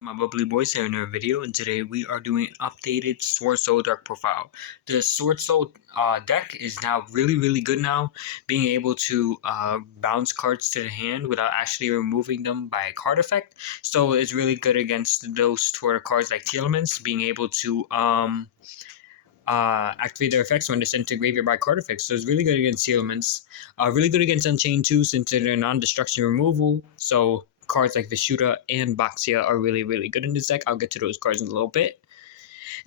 My bubbly boys here in our video, and today we are doing an updated Swordsoul deck profile. The Swordsoul deck is now really good now, being able to bounce cards to the hand without actually removing them by a card effect. So it's really good against those sort of cards like Telements, being able to activate their effects when they're sent to graveyard by card effects. So it's really good against Telements. Really good against Unchained too, since they're non-destruction removal. So cards like Vishuda and Baxia are really good in this deck. I'll get to those cards in a little bit.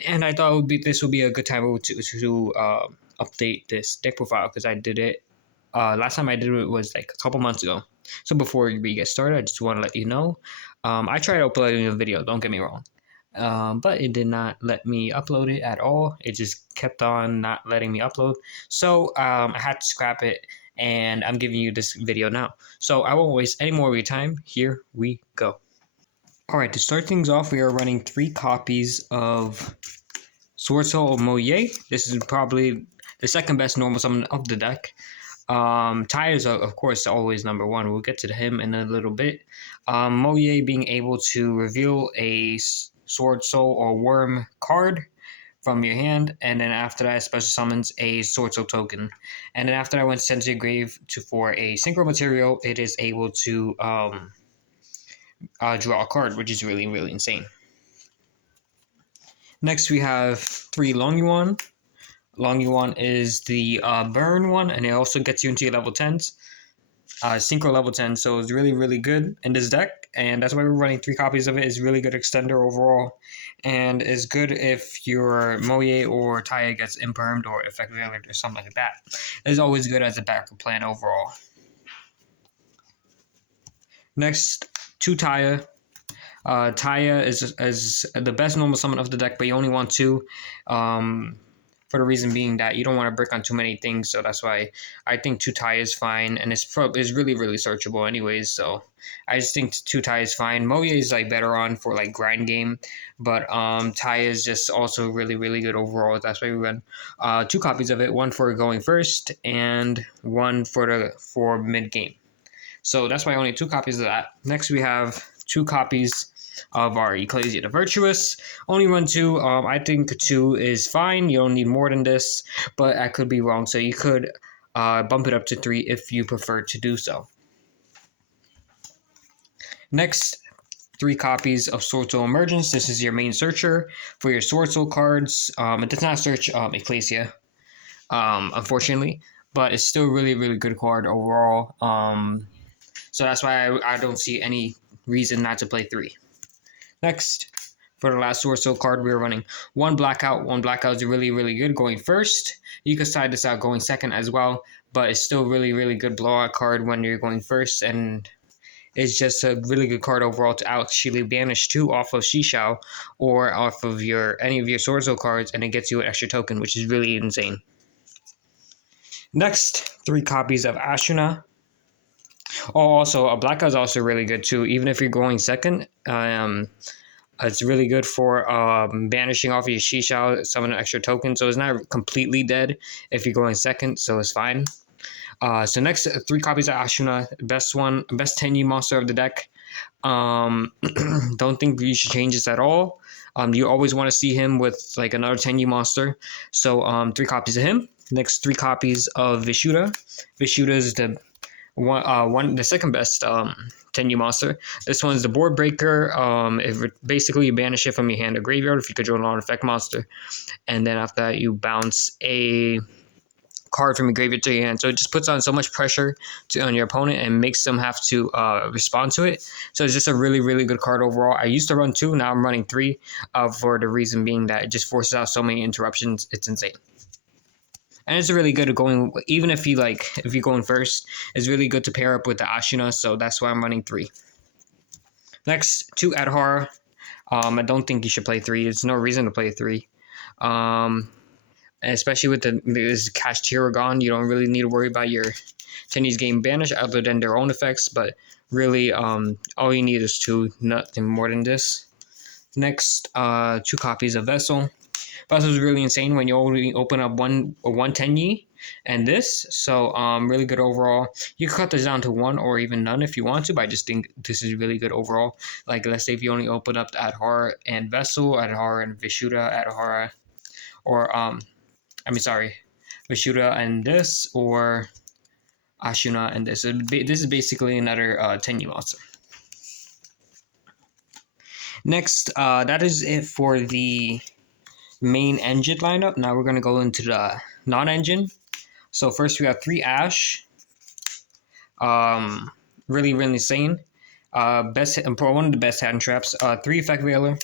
And I thought this would be a good time to update this deck profile because I did it. Last time I did it was like a couple months ago. So before we get started, I just want to let you know. I tried uploading a video, don't get me wrong. But it did not let me upload it at all. It just kept on not letting me upload. So I had to scrap it, and I'm giving you this video now. So I won't waste any more of your time. Here we go. Alright, to start things off, we are running 3 copies of Swordsoul Moye. This is probably the second best normal summon of the deck. Ty is, of course, always number 1. We'll get to him in a little bit. Moye being able to reveal a Swordsoul or Worm card from your hand, and then after that, special summons a Swordsoul token. And then after that, when sent to your grave for a synchro material, it is able to draw a card, which is really insane. Next, we have 3 Long Yuan. Long Yuan is the burn one, and it also gets you into your level 10s. Synchro level 10, so it's really good in this deck, and that's why we're running 3 copies of it. It's really good extender overall, and is good if your Moye or Taya gets impermed or effect valid or something like that. It's always good as a backup plan overall. Next, 2 Taya. Taya is the best normal summon of the deck, but you only want 2. For the reason being that you don't want to brick on too many things, so that's why I think 2 Taya is fine, and it's really searchable anyways, so I just think 2 Taya is fine. Moye is like better on for like grind game, but Taya is just also really good overall. That's why we run 2 copies of it, 1 for going first and 1 for mid game. So that's why only 2 copies of that. Next we have 2 copies of our Ecclesia the Virtuous. Only run 2. I think 2 is fine. You don't need more than this, but I could be wrong. So you could bump it up to 3 if you prefer to do so. Next, 3 copies of Swordsoul Emergence. This is your main searcher for your Swordsoul cards. It does not search Ecclesia, unfortunately, but it's still really good card overall. So that's why I don't see any reason not to play 3. Next, for the last Swordsoul card, we're running 1 Blackout. 1 Blackout is really good going first. You can side this out going second as well, but it's still really good blowout card when you're going first, and it's just a really good card overall to actually banish 2 off of Shishao or off of any of your Swordsoul cards, and it gets you an extra token, which is really insane. Next, 3 copies of Ashuna. Oh, also, a Blackout is also really good too, even if you're going second. It's really good for banishing off your Shishao, summon an extra token, so it's not completely dead if you're going second, so it's fine. So next, 3 copies of Ashuna, best 10U monster of the deck. Don't think you should change this at all. You always want to see him with like another 10U monster, so 3 copies of him. Next, 3 copies of Vishuda. Vishuda is the second best 10U monster. This one's the board breaker. Basically you banish it from your hand or graveyard if you control a non-effect monster, and then after that you bounce a card from your graveyard to your hand. So it just puts on so much pressure on your opponent and makes them have to respond to it. So it's just a really good card overall. I used to run 2, now I'm running 3, for the reason being that it just forces out so many interruptions. It's insane. And it's really good at going, even if you're going first, it's really good to pair up with the Ashuna, so that's why I'm running 3. Next, 2 Adhara. I don't think you should play 3. There's no reason to play 3. Especially with this Cash Tiragon, you don't really need to worry about your Tennies game banish other than their own effects, but really, all you need is 2, nothing more than this. Next, 2 copies of Vessel. But this is really insane when you only open up one Tenyi and this. So really good overall. You can cut this down to 1 or even none if you want to, but I just think this is really good overall. Like let's say if you only open up Adhara and Vessel, Adhara and Vishuddha, Adhara, or sorry, Vishuddha and this, or Ashuna and this. This is basically another Tenyi monster. Next, that is it for the main engine lineup. Now we're going to go into the non-engine. So first we have 3 Ash. Really insane. One of the best hand traps. 3 Effect Veiler.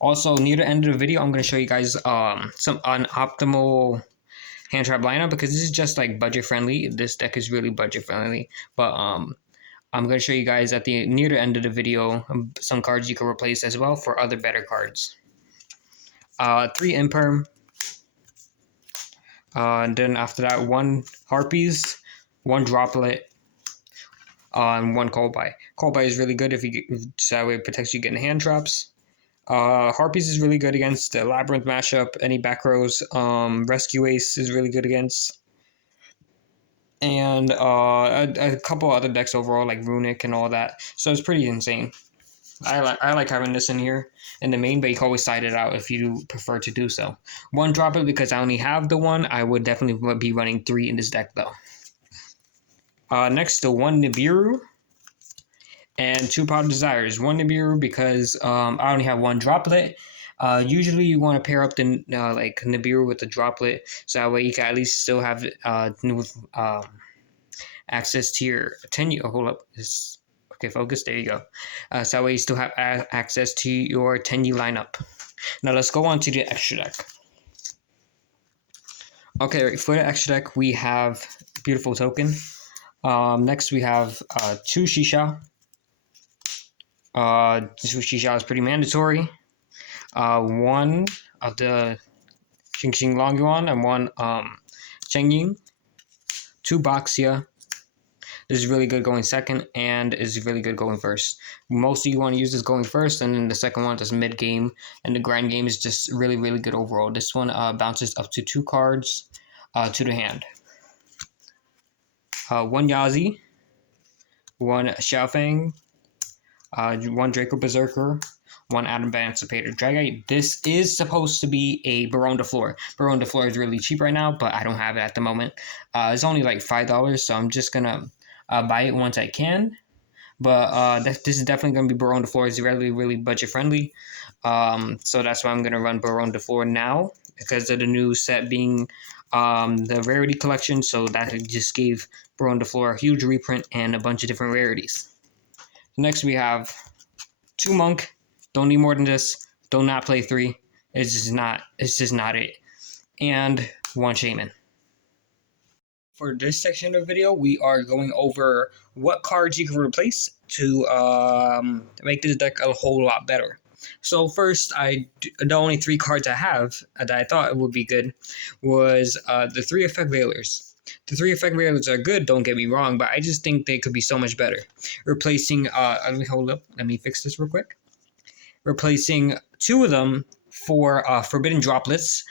Also, near the end of the video, I'm going to show you guys some unoptimal hand trap lineup, because this is just like budget friendly. This deck is really budget friendly, but I'm going to show you guys at the near the end of the video some cards you can replace as well for other better cards. 3 Imperm. And then after that, 1 Harpies, 1 Droplet, and 1 Coldbite. Coldbite is really good if you so that way it protects you getting hand traps. Harpies is really good against the Labyrinth mashup, any back rows. Rescue Ace is really good against. And a couple other decks overall, like Runic and all that. So it's pretty insane. I like having this in here in the main, but you can always side it out if you prefer to do so. 1 Droplet, because I only have the 1. I would definitely be running 3 in this deck though. Next, the 1 Nibiru and 2 Powder Desires. 1 Nibiru because I only have 1 Droplet. Usually you want to pair up the like Nibiru with the Droplet, so that way you can at least still have access to your Tenyi. Oh, hold up, okay, focus. There you go. So that way you still have access to your Tenyi lineup. Now let's go on to the extra deck. Okay, for the extra deck we have Beautiful Token. Next we have 2 Shisha. 2 Shisha is pretty mandatory. 1 of the Xing Longyuan and 1 Chengying. 2 Baxia. This is really good going second, and is really good going first. Most of you want to use this going first, and then the second one is mid game, and the grind game is just really good overall. This one bounces up to 2 cards to the hand. 1 Yazi, 1 Xiaofeng, 1 Draco Berserker, 1 Adam Emancipator Dragite. This is supposed to be a Baron de Fleur. Baron de Fleur is really cheap right now, but I don't have it at the moment. It's only like $5, so I'm just gonna buy it once I can. But this is definitely gonna be Baron de Fleur. It's really budget friendly. So that's why I'm gonna run Baron de Fleur now, because of the new set being the rarity collection. So that just gave Baron de Fleur a huge reprint and a bunch of different rarities. Next we have 2 Monk. Don't need more than this. Do not play 3. It's just not it. And 1 Shaman. For this section of the video, we are going over what cards you can replace to make this deck a whole lot better. So first, the only 3 cards I have that I thought would be good was the 3 Effect Veilers. The 3 Effect Veilers are good, don't get me wrong, but I just think they could be so much better. Replacing, let me fix this real quick. Replacing 2 of them for Forbidden Droplets,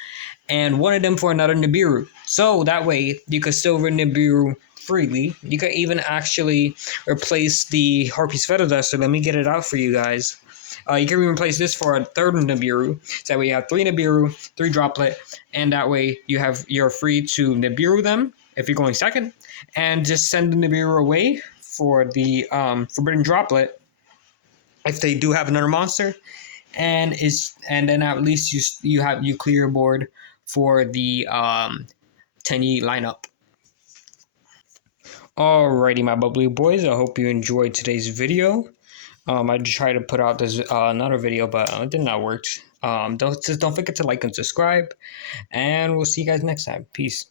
and 1 of them for another Nibiru. So that way, you could still run Nibiru freely. You could even actually replace the Harpy's Feather Duster. Let me get it out for you guys. You can replace this for a 3rd Nibiru. So that way you have 3 Nibiru, 3 Droplet, and that way you're free to Nibiru them if you're going second, and just send the Nibiru away for the Forbidden Droplet if they do have another monster, and then at least you clear your board for the Tenyi lineup. Alrighty, my bubbly boys, I hope you enjoyed today's video. I tried to put out this another video, but it did not work. Don't forget to like and subscribe, and we'll see you guys next time. Peace.